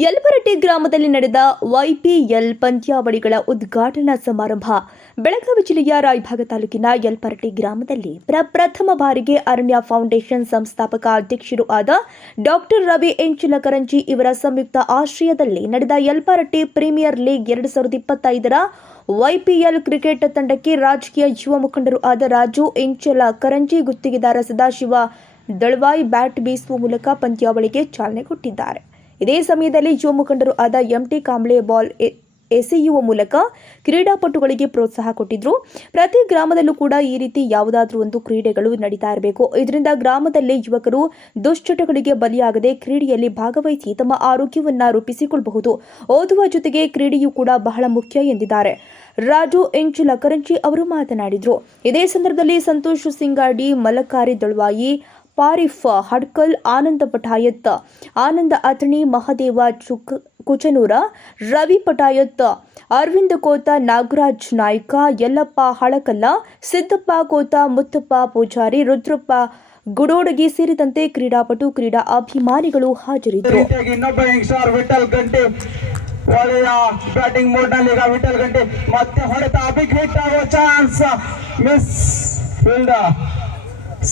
ಯಲಬರಟ್ಟಿ ಗ್ರಾಮದಲ್ಲಿ ನಡೆದ ವೈಪಿಎಲ್ ಪಂದ್ಯಾವಳಿಗಳ ಉದ್ಘಾಟನಾ ಸಮಾರಂಭ ಬೆಳಗಾವಿ ಜಿಲ್ಲೆಯ ರಾಯಭಾಗ ತಾಲೂಕಿನ ಯಲ್ಪರಟ್ಟಿ ಗ್ರಾಮದಲ್ಲಿ ಪ್ರಪ್ರಥಮ ಬಾರಿಗೆ ಅರಣ್ಯ ಫೌಂಡೇಶನ್ ಸಂಸ್ಥಾಪಕ ಅಧ್ಯಕ್ಷರು ಆದ ಡಾಕ್ಟರ್ ರವಿ ಎಂಚುಲಕರಂಜಿ ಇವರ ಸಂಯುಕ್ತ ಆಶ್ರಯದಲ್ಲಿ ನಡೆದ ಯಲ್ಪರಟ್ಟಿ ಪ್ರೀಮಿಯರ್ ಲೀಗ್ ಎರಡು ಸಾವಿರದ ಇಪ್ಪತ್ತೈದರ ವೈಪಿಎಲ್ ಕ್ರಿಕೆಟ್ ತಂಡಕ್ಕೆ ರಾಜಕೀಯ ಯುವ ಮುಖಂಡರು ಆದ ರಾಜು ಎಂಚಲ ಕರಂಜಿ ಗುತ್ತಿಗೆದಾರ ಸದಾಶಿವ ದಳವಾಯಿ ಬ್ಯಾಟ್ ಬೀಸುವ ಮೂಲಕ ಪಂದ್ಯಾವಳಿಗೆ ಚಾಲನೆ ಕೊಟ್ಟಿದ್ದಾರೆ. ಇದೇ ಸಮಯದಲ್ಲಿ ಯುವ ಮುಖಂಡರು ಆದ ಎಂಟಿ ಕಾಂಬ್ಳೆ ಬಾಲ್ ಎಸೆಯುವ ಮೂಲಕ ಕ್ರೀಡಾಪಟುಗಳಿಗೆ ಪ್ರೋತ್ಸಾಹ ಕೊಟ್ಟಿದ್ರು. ಪ್ರತಿ ಗ್ರಾಮದಲ್ಲೂ ಕೂಡ ಈ ರೀತಿ ಯಾವುದಾದ್ರೂ ಒಂದು ಕ್ರೀಡೆಗಳು ನಡೀತಾ ಇರಬೇಕು. ಇದರಿಂದ ಗ್ರಾಮದಲ್ಲಿ ಯುವಕರು ದುಶ್ಚಟಗಳಿಗೆ ಬಲಿಯಾಗದೆ ಕ್ರೀಡೆಯಲ್ಲಿ ಭಾಗವಹಿಸಿ ತಮ್ಮ ಆರೋಗ್ಯವನ್ನು ರೂಪಿಸಿಕೊಳ್ಳಬಹುದು ಓದುವ ಜೊತೆಗೆ ಕ್ರೀಡೆಯೂ ಕೂಡ ಬಹಳ ಮುಖ್ಯ ಎಂದಿದ್ದಾರೆ. ರಾಜು ಎಂಚುಲ ಕರಂಚಿ ಅವರು ಮಾತನಾಡಿದರು. ಇದೇ ಸಂದರ್ಭದಲ್ಲಿ ಸಂತೋಷ್ ಸಿಂಗಾಡಿ ಮಲಕಾರಿ ದಳ್ವಾಯಿ ಪಾರಿಫ್, ಹಡ್ಕಲ್, ಆನಂದ ಪಟಾಯತ್ ಆನಂದ ಅಥಣಿ, ಮಹದೇವ ಚುಕ್, ಕುಚನೂರ, ರವಿ ಪಟಾಯತ್ ಅರವಿಂದ ಕೋತ, ನಾಗರಾಜ್ ನಾಯ್ಕ, ಯಲ್ಲಪ್ಪ ಹಳಕಲ್ಲ, ಸಿದ್ದಪ್ಪ ಕೋತ, ಮುತ್ತಪ್ಪ ಪೂಜಾರಿ, ರುದ್ರಪ್ಪ ಗುಡೋಡಗಿ ಸೇರಿದಂತೆ ಕ್ರೀಡಾಪಟು, ಕ್ರೀಡಾ ಅಭಿಮಾನಿಗಳು ಹಾಜರಿದ್ದರು. ಒಳ್ಳೆಯ ಬ್ಯಾಟಿಂಗ್ ಮೋಡ್ನಲ್ಲಿ ಈಗ ಗಂಟೆ, ಮತ್ತೆ ಹೊಡೆತ ಆಗುವ ಚಾನ್ಸ್ ಮಿಸ್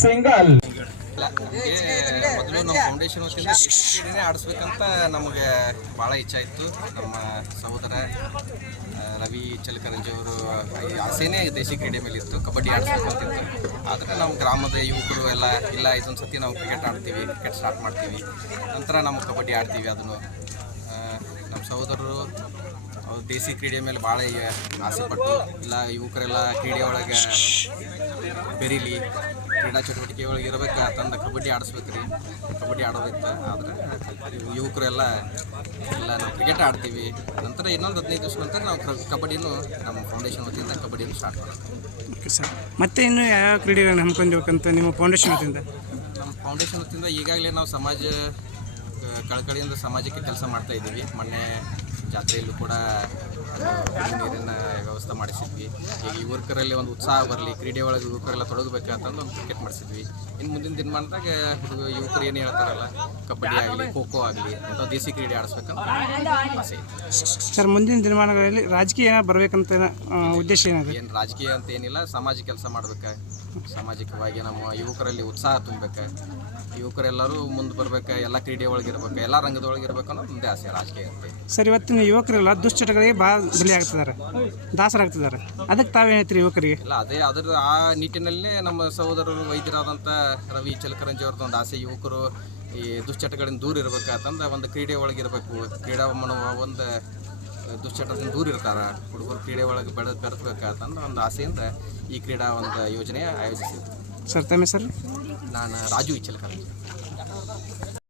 ಸಿಂಗಲ್. ಮೊದಲು ನಮ್ಮ ಫೌಂಡೇಶನ್ ವತಿಯಿಂದ ಕ್ರೀಡೆನೇ ಆಡಿಸ್ಬೇಕಂತ ನಮಗೆ ಭಾಳ ಇಚ್ಛೆ ಇತ್ತು. ನಮ್ಮ ಸಹೋದರ ರವಿ ಚಲಕರಂಜಿ ಅವರು ಆಸೆನೇ ದೇಶಿ ಕ್ರೀಡೆ ಮೇಲೆ ಇತ್ತು, ಕಬಡ್ಡಿ ಆಡಿಸ್ಬೇಕಂತಿತ್ತು ಆದರೆ ನಮ್ಮ ಗ್ರಾಮದ ಯುವಕರು ಎಲ್ಲ, ಇಲ್ಲ, ಇದೊಂದು ಸತಿ ನಾವು ಕ್ರಿಕೆಟ್ ಆಡ್ತೀವಿ ಕ್ರಿಕೆಟ್ ಸ್ಟಾರ್ಟ್ ಮಾಡ್ತೀವಿ, ನಂತರ ನಾವು ಕಬಡ್ಡಿ ಆಡ್ತೀವಿ ಅದನ್ನು. ನಮ್ಮ ಸಹೋದರರು, ಅವ್ರು ದೇಸಿ ಕ್ರೀಡೆ ಮೇಲೆ ಭಾಳ ಆಸೆ ಪಟ್ಟು, ಇಲ್ಲ, ಯುವಕರೆಲ್ಲ ಕ್ರೀಡೆ ಒಳಗೆ ಬೆರೀಲಿ ಕ್ರೀಡಾ ಚಟುವಟಿಕೆ ಒಳಗೆ ಇರ್ಬೇಕು ತಂದ ಕಬಡ್ಡಿ ಆಡಿಸ್ಬೇಕು ರೀ ಕಬಡ್ಡಿ ಆಡೋದಿತ್ತು ಆದರೆ ಯುವಕರೆಲ್ಲ ಎಲ್ಲ ನಾವು ಕ್ರಿಕೆಟ್ ಆಡ್ತೀವಿ. ನಂತರ ಇನ್ನೊಂದು ಹದಿನೈದು ದಿವಸ ನಂತರ ನಾವು ಕಬಡ್ಡಿನೂ ನಮ್ಮ ಫೌಂಡೇಶನ್ ವತಿಯಿಂದ ಕಬಡ್ಡಿನೂ ಸ್ಟಾರ್ಟ್ ಮಾಡ್ತೀವಿ. ಓಕೆ ಸರ್ ಮತ್ತೆ ಇನ್ನು ಯಾವ ಕ್ರೀಡೆಗಳನ್ನು ಹಮ್ಮಿಕೊಂಡಿರ್ಬೇಕಂತ ನಿಮ್ಮ ಫೌಂಡೇಶನ್ ವತಿಯಿಂದ? ನಮ್ಮ ಫೌಂಡೇಶನ್ ವತಿಯಿಂದ ಈಗಾಗಲೇ ನಾವು ಸಮಾಜ ಕಳಕಳಿಯಿಂದ ಸಮಾಜಕ್ಕೆ ಕೆಲಸ ಮಾಡ್ತಾ ಇದ್ದೀವಿ. ಮೊನ್ನೆ ಜಾತ್ರೆಯಲ್ಲೂ ಕೂಡ ನೀರಿನ ಮಾಡಿಸಿದ್ವಿ. ಈಗ ಯುವಕರಲ್ಲಿ ಒಂದು ಉತ್ಸಾಹ ಬರಲಿ ಕ್ರೀಡೆ ಒಳಗೆ ಯುವಕರೆಲ್ಲ ತೊಡಗಬೇಕಂತಂದು ಒಂದು ಕ್ರಿಕೆಟ್ ಮಾಡಿಸಿದ್ವಿ. ಇನ್ನು ಮುಂದಿನ ದಿನಮಾನದಾಗ ಹುಡುಗ ಯುವಕರು ಏನು ಹೇಳ್ತಾರಲ್ಲ ಕಬಡ್ಡಿ ಆಗಲಿ ಖೋ ಖೋ ಆಗಲಿ ಅಂತ ದೇಸಿ ಕ್ರೀಡೆ ಆಡಿಸ್ಬೇಕಂತ ಆಸೆ ಸರ್ ಮುಂದಿನ ದಿನಮಾನಗಳಲ್ಲಿ ರಾಜಕೀಯ ಬರಬೇಕಂತ ಉದ್ದೇಶ ಏನಿದೆ? ಏನು ರಾಜಕೀಯ ಅಂತ ಏನಿಲ್ಲ ಸಮಾಜ ಕೆಲಸ ಮಾಡ್ಬೇಕು. ಸಾಮಾಜಿಕವಾಗಿ ನಮ್ಮ ಯುವಕರಲ್ಲಿ ಉತ್ಸಾಹ ತುಂಬಬೇಕು. ಯುವಕರೆಲ್ಲರೂ ಮುಂದೆ ಬರಬೇಕು ಎಲ್ಲ ಕ್ರೀಡೆ ಒಳಗೆ ಇರ್ಬೇಕು ಎಲ್ಲ ರಂಗದೊಳಗೆ ಇರ್ಬೇಕು ಅನ್ನೋದು ಮುಂದೆ ಆಸೆ ರಾಜಕೀಯ ಅಂತ. ಸರ್ ಇವತ್ತಿನ ಯುವಕರೆಲ್ಲ ದುಶ್ಚಟಗಳಿಗೆ ಭಾಳ ಬಲಿ ಆಗ್ತಿದ್ದಾರೆ ಅದಕ್ಕೆ ತಾವೇ ಹೇಳ್ತೀರಿ ಯುವಕರಿಗೆ? ಇಲ್ಲ ಅದೇ ಅದರ ಆ ನಿಟ್ಟಿನಲ್ಲೇ ನಮ್ಮ ಸಹೋದರರು ವೈದ್ಯರಾದಂಥ ರವಿ ಚಲಕರಂಜಿ ಅವ್ರದ್ದು ಒಂದು ಆಸೆ. ಯುವಕರು ಈ ದುಶ್ಚಟಗಳಿಂದ ದೂರ ಇರ್ಬೇಕಂತಂದ್ರೆ ಒಂದು ಕ್ರೀಡೆ ಒಳಗೆ ಇರಬೇಕು. ಕ್ರೀಡಾ ಮನೋ ಒಂದು ದುಶ್ಚಟದಿಂದ ದೂರ ಇರ್ತಾರೆ. ಹುಡುಗರು ಕ್ರೀಡೆ ಒಳಗೆ ಬೆಳೆ ಬೆರೆಸ್ಬೇಕಂತಂದ್ರೆ ಒಂದು ಆಸೆಯಿಂದ ಈ ಕ್ರೀಡಾ ಒಂದು ಯೋಜನೆ ಆಯೋಜಿಸಿದ್ರು ಸರ್ ತಮ್ಮ ಸರ್ ನಾನು ರಾಜು ಇಚ್ಚಲಕರಂಜಿ